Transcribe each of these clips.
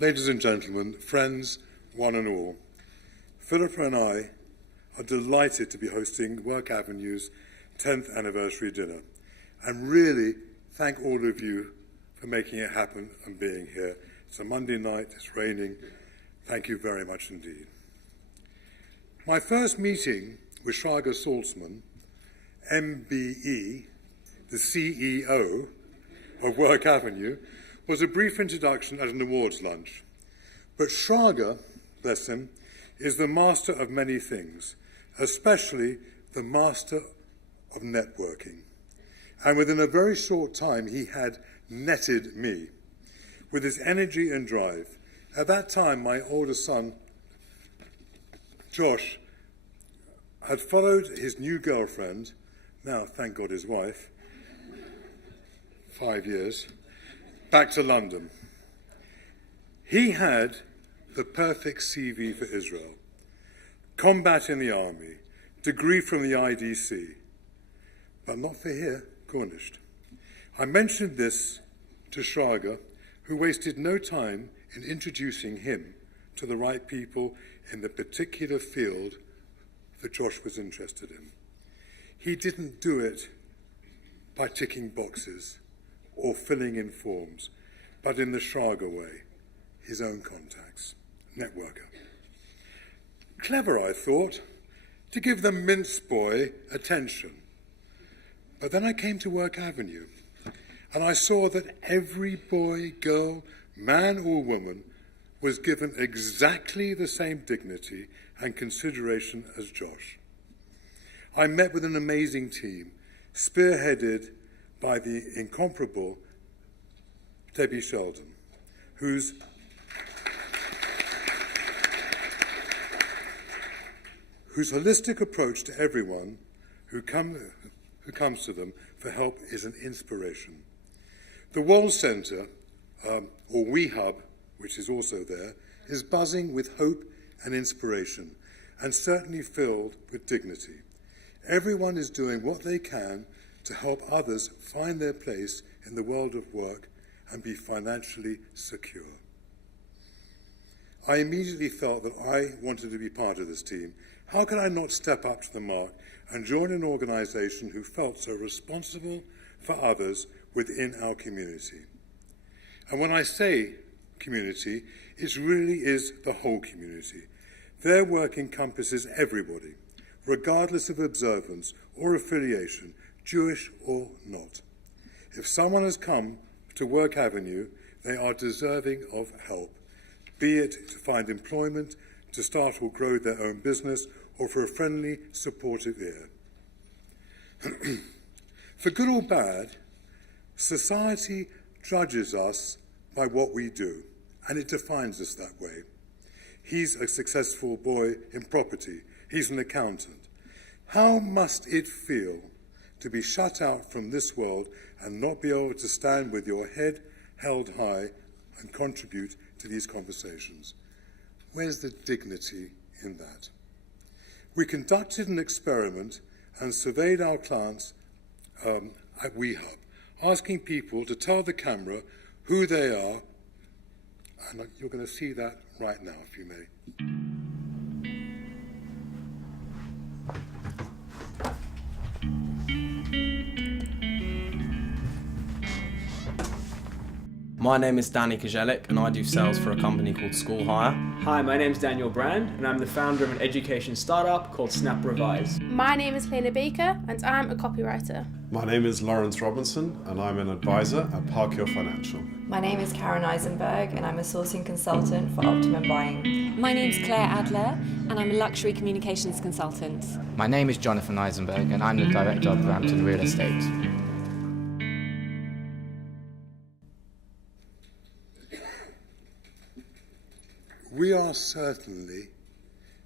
Ladies and gentlemen, friends, one and all, Philippa and I are delighted to be hosting Work Avenue's 10th anniversary dinner, and really thank all of you for making it happen and being here. It's a Monday night, it's raining. Thank you very much indeed. My first meeting with Shraga Saltzman, MBE, the CEO of Work Avenue, was a brief introduction at an awards lunch. But Shraga, bless him, is the master of many things, especially the master of networking. And within a very short time, he had netted me with his energy and drive. At that time, my older son, Josh, had followed his new girlfriend, now, thank God, his wife, 5 years, back to London. He had the perfect CV for Israel. Combat in the army, degree from the IDC, but not for here, Cornished. I mentioned this to Shraga, who wasted no time in introducing him to the right people in the particular field that Josh was interested in. He didn't do it by ticking boxes or filling in forms, but in the Shraga way, his own contacts, networker. Clever, I thought, to give the Mintz boy attention. But then I came to Work Avenue, and I saw that every boy, girl, man or woman was given exactly the same dignity and consideration as Josh. I met with an amazing team, spearheaded by the incomparable Debbie Sheldon, whose holistic approach to everyone who comes to them for help is an inspiration. The World Centre, or WeHub, which is also there, is buzzing with hope and inspiration, and certainly filled with dignity. Everyone is doing what they can to help others find their place in the world of work and be financially secure. I immediately felt that I wanted to be part of this team. How could I not step up to the mark and join an organisation who felt so responsible for others within our community? And when I say community, it really is the whole community. Their work encompasses everybody, regardless of observance or affiliation, Jewish or not. If someone has come to Work Avenue, they are deserving of help, be it to find employment, to start or grow their own business, or for a friendly, supportive ear. For good or bad, society judges us by what we do, and it defines us that way. He's a successful boy in property. He's an accountant. How must it feel to be shut out from this world and not be able to stand with your head held high and contribute to these conversations? Where's the dignity in that? We conducted an experiment and surveyed our clients at WeHub, asking people to tell the camera who they are, and you're going to see that right now, if you may. My name is Danny Kozelik and I do sales for a company called School Hire. Hi, my name's Daniel Brand and I'm the founder of an education startup called Snap Revise. My name is Lena Baker and I'm a copywriter. My name is Lawrence Robinson and I'm an advisor at Park Hill Financial. My name is Karen Eisenberg and I'm a sourcing consultant for Optimum Buying. My name's Claire Adler and I'm a luxury communications consultant. My name is Jonathan Eisenberg and I'm the director of Brampton Real Estate. We are certainly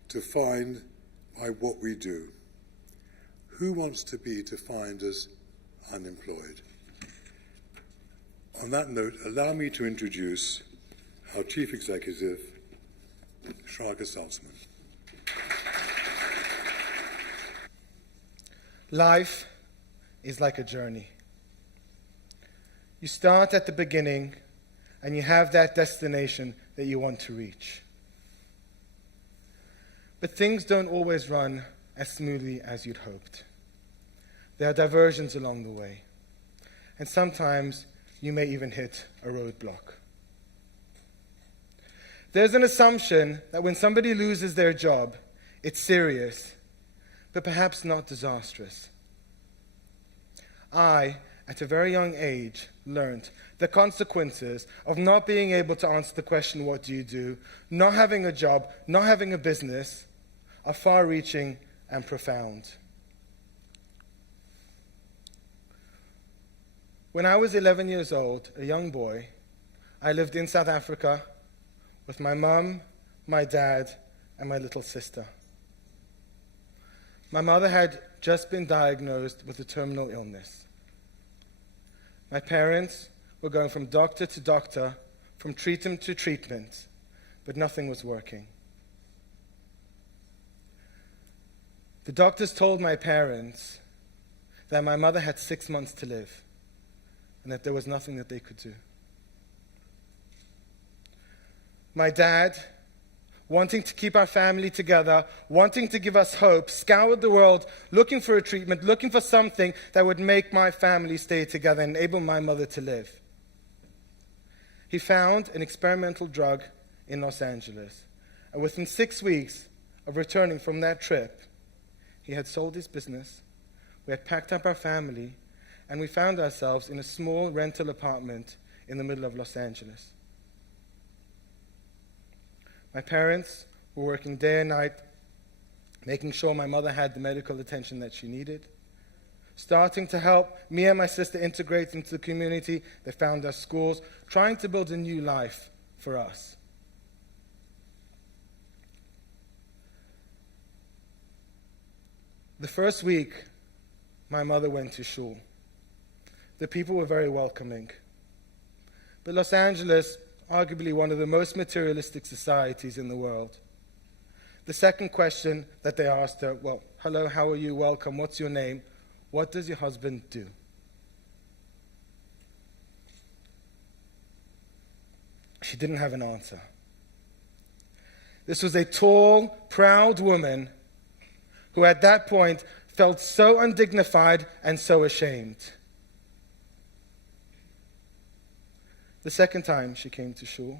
defined by what we do. Who wants to be defined as unemployed? On that note, allow me to introduce our Chief Executive, Shraga Saltzman. Life is like a journey. You start at the beginning and you have that destination that you want to reach. But things don't always run as smoothly as you'd hoped. There are diversions along the way, and sometimes you may even hit a roadblock. There's an assumption that when somebody loses their job, it's serious, but perhaps not disastrous. I, at a very young age, learned the consequences of not being able to answer the question, what do you do, not having a job, not having a business, are far-reaching and profound. When I was 11 years old, a young boy, I lived in South Africa with my mum, my dad, and my little sister. My mother had just been diagnosed with a terminal illness. My parents were going from doctor to doctor, from treatment to treatment, but nothing was working. The doctors told my parents that my mother had 6 months to live and that there was nothing that they could do. My dad, wanting to keep our family together, wanting to give us hope, scoured the world looking for a treatment, looking for something that would make my family stay together and enable my mother to live. He found an experimental drug in Los Angeles, and within 6 weeks of returning from that trip, he had sold his business, we had packed up our family, and we found ourselves in a small rental apartment in the middle of Los Angeles. My parents were working day and night, making sure my mother had the medical attention that she needed, starting to help me and my sister integrate into the community. They found us schools, trying to build a new life for us. The first week, my mother went to shul. The people were very welcoming. But Los Angeles, arguably one of the most materialistic societies in the world. The second question that they asked her, well, hello, how are you, welcome, what's your name? What does your husband do? She didn't have an answer. This was a tall, proud woman who at that point felt so undignified and so ashamed. The second time she came to shul,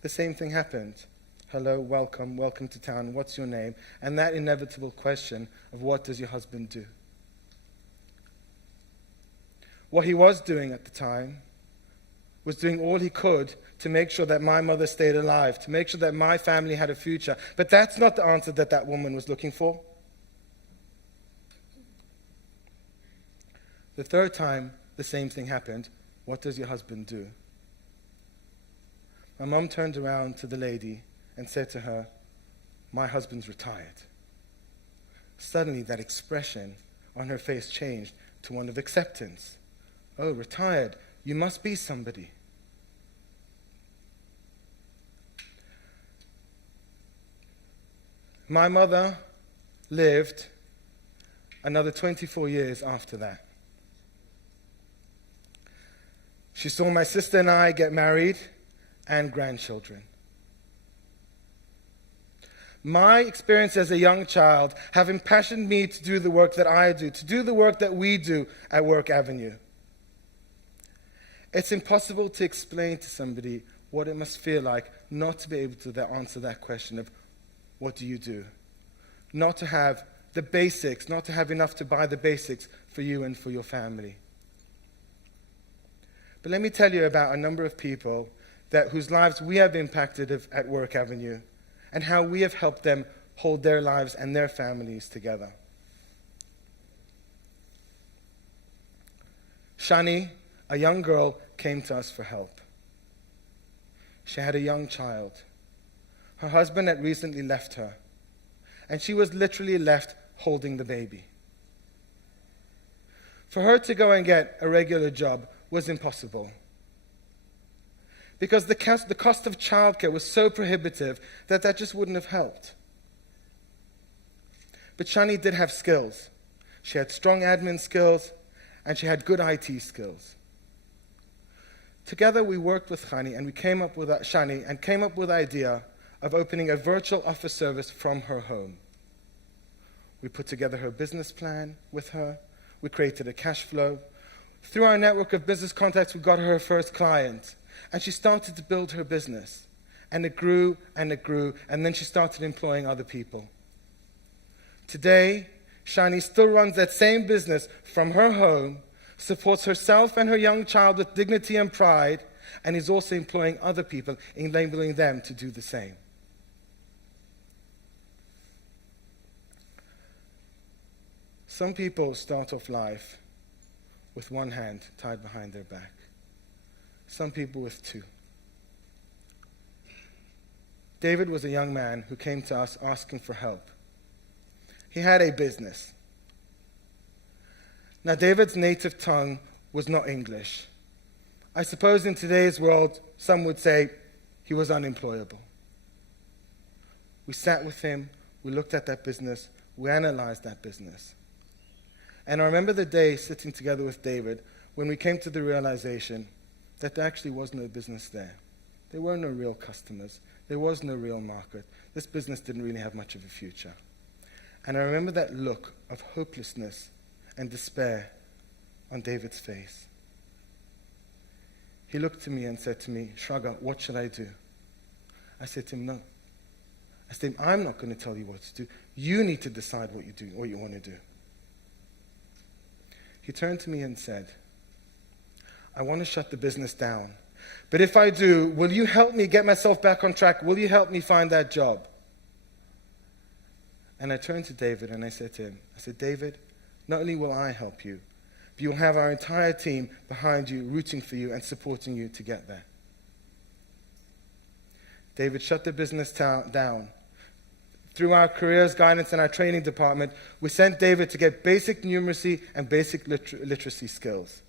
the same thing happened. Hello, welcome, welcome to town, what's your name? And that inevitable question of what does your husband do? What he was doing at the time was doing all he could to make sure that my mother stayed alive, to make sure that my family had a future. But that's not the answer that that woman was looking for. The third time, the same thing happened. What does your husband do? My mum turned around to the lady and said to her, my husband's retired. Suddenly, that expression on her face changed to one of acceptance. Oh, retired. You must be somebody. My mother lived another 24 years after that. She saw my sister and I get married and grandchildren. My experience as a young child have impassioned me to do the work that I do, to do the work that we do at Work Avenue. It's impossible to explain to somebody what it must feel like not to be able to answer that question of, what do you do? Not to have the basics, not to have enough to buy the basics for you and for your family. But let me tell you about a number of people whose lives we have impacted at Work Avenue and how we have helped them hold their lives and their families together. Shani, a young girl, came to us for help. She had a young child. Her husband had recently left her, and she was literally left holding the baby. For her to go and get a regular job was impossible, because the cost of childcare was so prohibitive that just wouldn't have helped. But Shani did have skills. She had strong admin skills, and she had good IT skills. Together we worked with Shani and we came up with the idea of opening a virtual office service from her home. We put together her business plan with her. We created a cash flow. Through our network of business contacts, we got her first client. And she started to build her business. And it grew, and then she started employing other people. Today, Shani still runs that same business from her home, supports herself and her young child with dignity and pride, and is also employing other people, enabling them to do the same. Some people start off life with one hand tied behind their back. Some people with two. David was a young man who came to us asking for help. He had a business. Now, David's native tongue was not English. I suppose in today's world, some would say he was unemployable. We sat with him, we looked at that business, we analyzed that business. And I remember the day sitting together with David when we came to the realization that there actually was no business there. There were no real customers. There was no real market. This business didn't really have much of a future. And I remember that look of hopelessness and despair on David's face. He looked to me and said to me, "Shraga, what should I do?" I said to him, "No." I said to him, "I'm not going to tell you what to do. You need to decide what you want to do." He turned to me and said, "I want to shut the business down. But if I do, will you help me get myself back on track? Will you help me find that job?" And I turned to David and I said to him, "David, not only will I help you, but you'll have our entire team behind you, rooting for you and supporting you to get there." David shut the business down. Through our careers guidance and our training department, we sent David to get basic numeracy and basic literacy skills.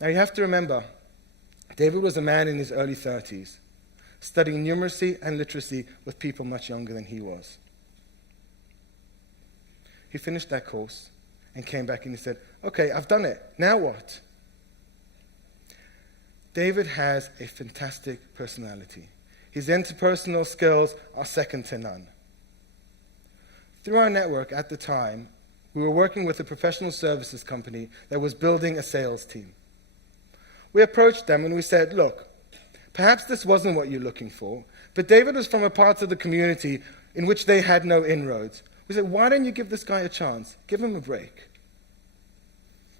Now you have to remember, David was a man in his early 30s, studying numeracy and literacy with people much younger than he was. He finished that course and came back and he said, "Okay, I've done it. Now what?" David has a fantastic personality. His interpersonal skills are second to none. Through our network at the time, we were working with a professional services company that was building a sales team. We approached them and we said, "Look, perhaps this wasn't what you're looking for, but David was from a part of the community in which they had no inroads. We said, why don't you give this guy a chance? Give him a break."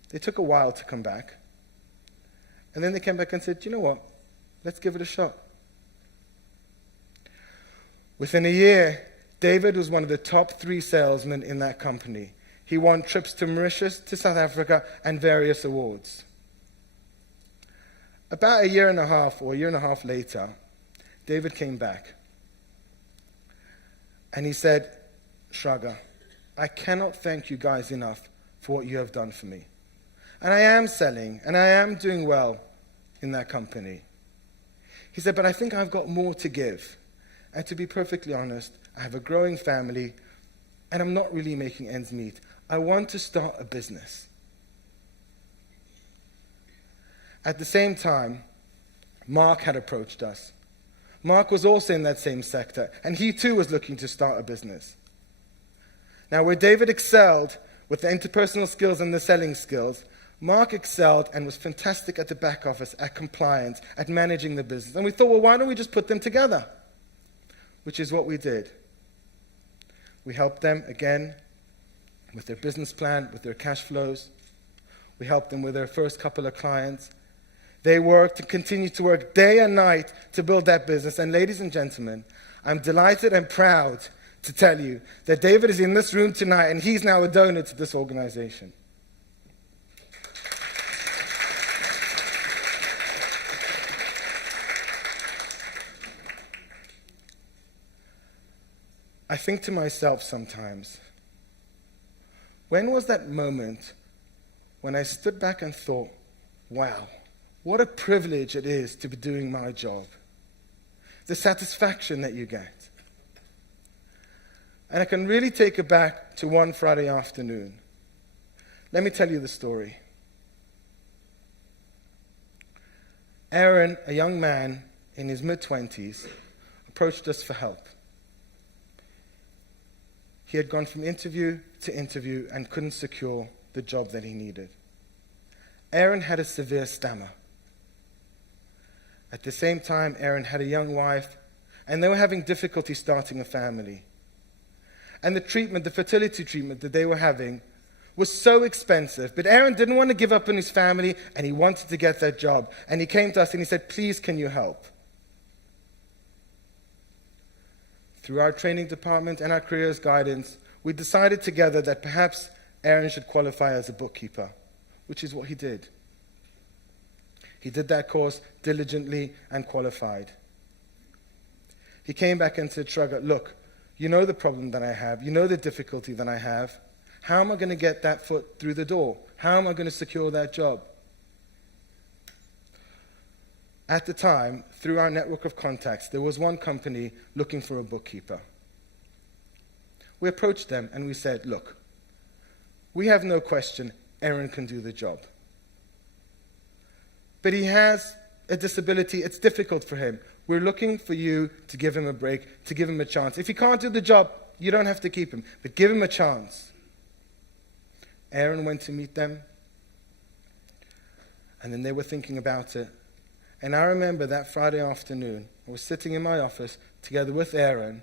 They took a while to come back. And then they came back and said, "You know what? Let's give it a shot." Within a year, David was one of the top 3 salesmen in that company. He won trips to Mauritius, to South Africa, and various awards. About a year and a half later, David came back. And he said, "Shraga, I cannot thank you guys enough for what you have done for me. And I am selling, and I am doing well in that company." He said, "But I think I've got more to give. And to be perfectly honest, I have a growing family, and I'm not really making ends meet. I want to start a business." At the same time, Mark had approached us. Mark was also in that same sector, and he too was looking to start a business. Now, where David excelled with the interpersonal skills and the selling skills, Mark excelled and was fantastic at the back office, at compliance, at managing the business. And we thought, well, why don't we just put them together? Which is what we did. We helped them, again, with their business plan, with their cash flows. We helped them with their first couple of clients. They worked and continue to work day and night to build that business. And ladies and gentlemen, I'm delighted and proud to tell you that David is in this room tonight and he's now a donor to this organization. I think to myself sometimes, when was that moment when I stood back and thought, wow, what a privilege it is to be doing my job. The satisfaction that you get. And I can really take it back to one Friday afternoon. Let me tell you the story. Aaron, a young man in his mid-20s, approached us for help. He had gone from interview to interview and couldn't secure the job that he needed. Aaron had a severe stammer. At the same time, Aaron had a young wife, and they were having difficulty starting a family. And the fertility treatment that they were having was so expensive. But Aaron didn't want to give up on his family, and he wanted to get that job. And he came to us and he said, "Please, can you help?" Through our training department and our careers guidance, we decided together that perhaps Aaron should qualify as a bookkeeper, which is what he did. He did that course diligently and qualified. He came back and said, "Shraga, look, you know the problem that I have. You know the difficulty that I have. How am I going to get that foot through the door? How am I going to secure that job?" At the time, through our network of contacts, there was one company looking for a bookkeeper. We approached them and we said, "Look, we have no question Aaron can do the job. But he has a disability. It's difficult for him. We're looking for you to give him a break, to give him a chance. If he can't do the job, you don't have to keep him, but give him a chance." Aaron went to meet them, and then they were thinking about it. And I remember that Friday afternoon, I was sitting in my office together with Aaron,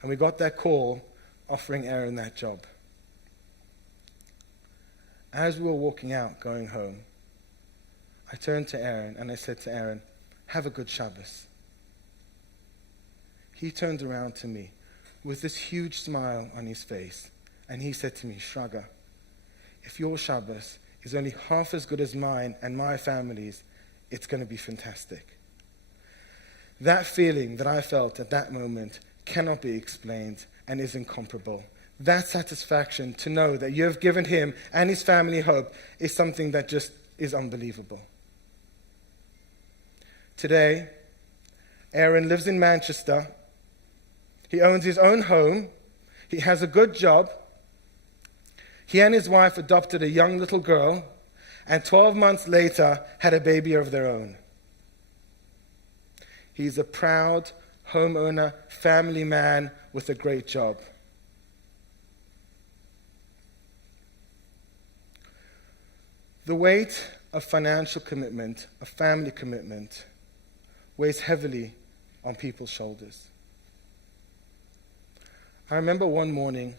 and we got that call offering Aaron that job. As we were walking out, going home, I turned to Aaron and I said to Aaron, "Have a good Shabbos." He turned around to me with this huge smile on his face, and he said to me, "Shraga, if your Shabbos is only half as good as mine and my family's, it's going to be fantastic." That feeling that I felt at that moment cannot be explained and is incomparable. That satisfaction to know that you have given him and his family hope is something that just is unbelievable. Today, Aaron lives in Manchester. He owns his own home. He has a good job. He and his wife adopted a young little girl, and 12 months later had a baby of their own. He's a proud homeowner, family man with a great job. The weight of financial commitment, of family commitment, weighs heavily on people's shoulders. I remember one morning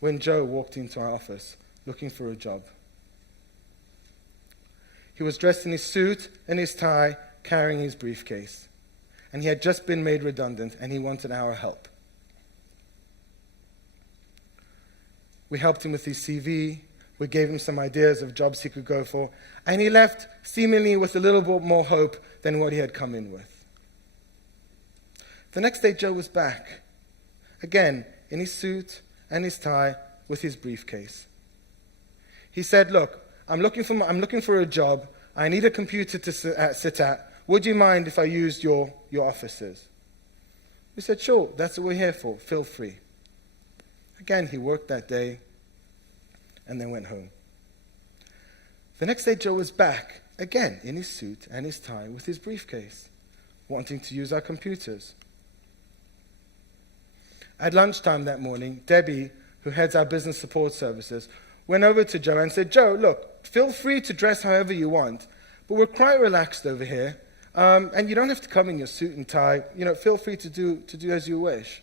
when Joe walked into our office looking for a job. He was dressed in his suit and his tie, carrying his briefcase. And he had just been made redundant, and he wanted our help. We helped him with his CV. We gave him some ideas of jobs he could go for. And he left seemingly with a little bit more hope than what he had come in with. The next day, Joe was back, again, in his suit and his tie with his briefcase. He said, "Look, I'm looking for a job. I need a computer to sit at. Would you mind if I used your offices?" We said, "Sure, that's what we're here for. Feel free." Again, he worked that day and then went home. The next day, Joe was back, again, in his suit and his tie with his briefcase, wanting to use our computers. At lunchtime that morning, Debbie, who heads our business support services, went over to Joe and said, "Joe, look, feel free to dress however you want, but we're quite relaxed over here, and you don't have to come in your suit and tie. Feel free to do as you wish."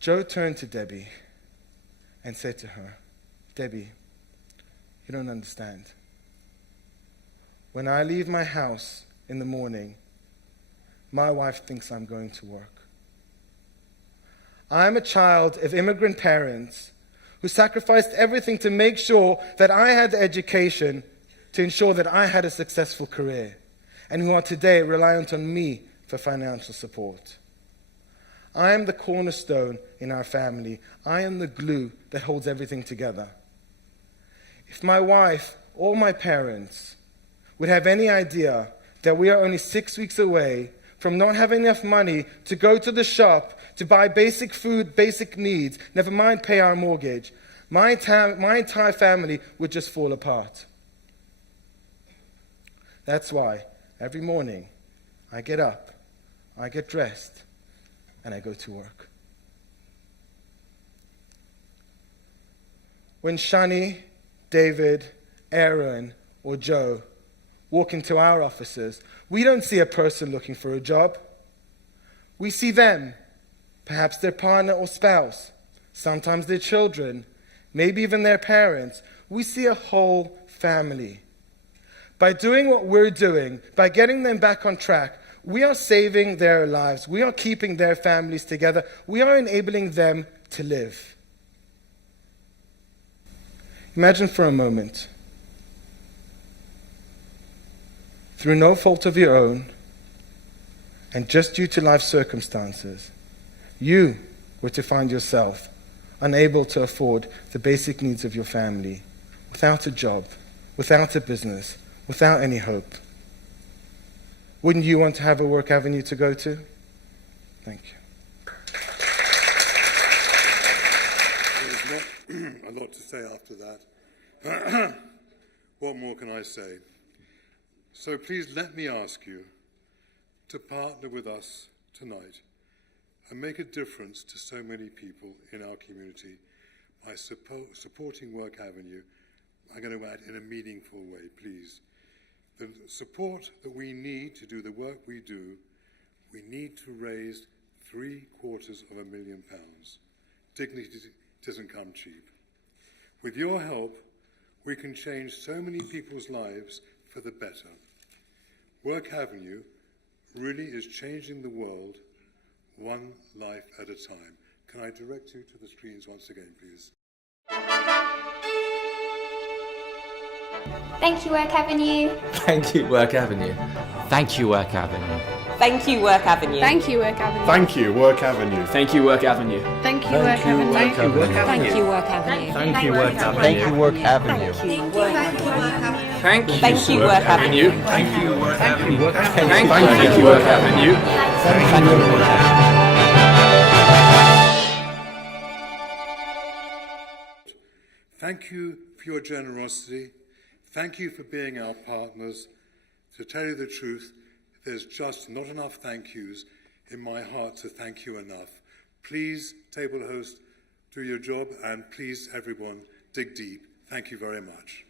Joe turned to Debbie and said to her, "Debbie, you don't understand. When I leave my house in the morning, my wife thinks I'm going to work. I'm a child of immigrant parents who sacrificed everything to make sure that I had the education to ensure that I had a successful career, and who are today reliant on me for financial support. I am the cornerstone in our family. I am the glue that holds everything together. If my wife or my parents would have any idea that we are only 6 weeks away from not having enough money to go to the shop to buy basic food, basic needs, never mind pay our mortgage, my entire family would just fall apart. That's why every morning I get up, I get dressed, and I go to work. When Shani, David, Aaron, or Joe walk into our offices, we don't see a person looking for a job. We see them, perhaps their partner or spouse, sometimes their children, maybe even their parents. We see a whole family. By doing what we're doing, by getting them back on track, we are saving their lives. We are keeping their families together. We are enabling them to live. Imagine for a moment, through no fault of your own, and just due to life circumstances, you were to find yourself unable to afford the basic needs of your family, without a job, without a business, without any hope. Wouldn't you want to have a work avenue to go to? Thank you. There's not a lot to say after that. What more can I say? So please let me ask you to partner with us tonight and make a difference to so many people in our community by supporting Work Avenue. I'm going to add in a meaningful way, please. The support that we need to do the work we do, we need to raise £750,000. Dignity doesn't come cheap. With your help, we can change so many people's lives for the better. Work Avenue really is changing the world one life at a time. Can I direct you to the screens once again, please? Thank you, Work Avenue. Thank you, Work Avenue. Thank you, Work Avenue. Thank you, Work Avenue. Thank you, Work Avenue. Thank you, Work Avenue. Thank you, Work Avenue. Thank you, Work Avenue. Thank you, Work Avenue. Thank you, Work Avenue. Thank you, Work Avenue. Thank you, Thank you, Work Avenue. Thank you, Work Avenue. Thank you, Thank you, Work Avenue. Thank you, Work Avenue. Thank you for your generosity. Thank you for being our partners. To tell you the truth, there's just not enough thank yous in my heart to thank you enough. Please, table host, do your job, and please, everyone, dig deep. Thank you very much.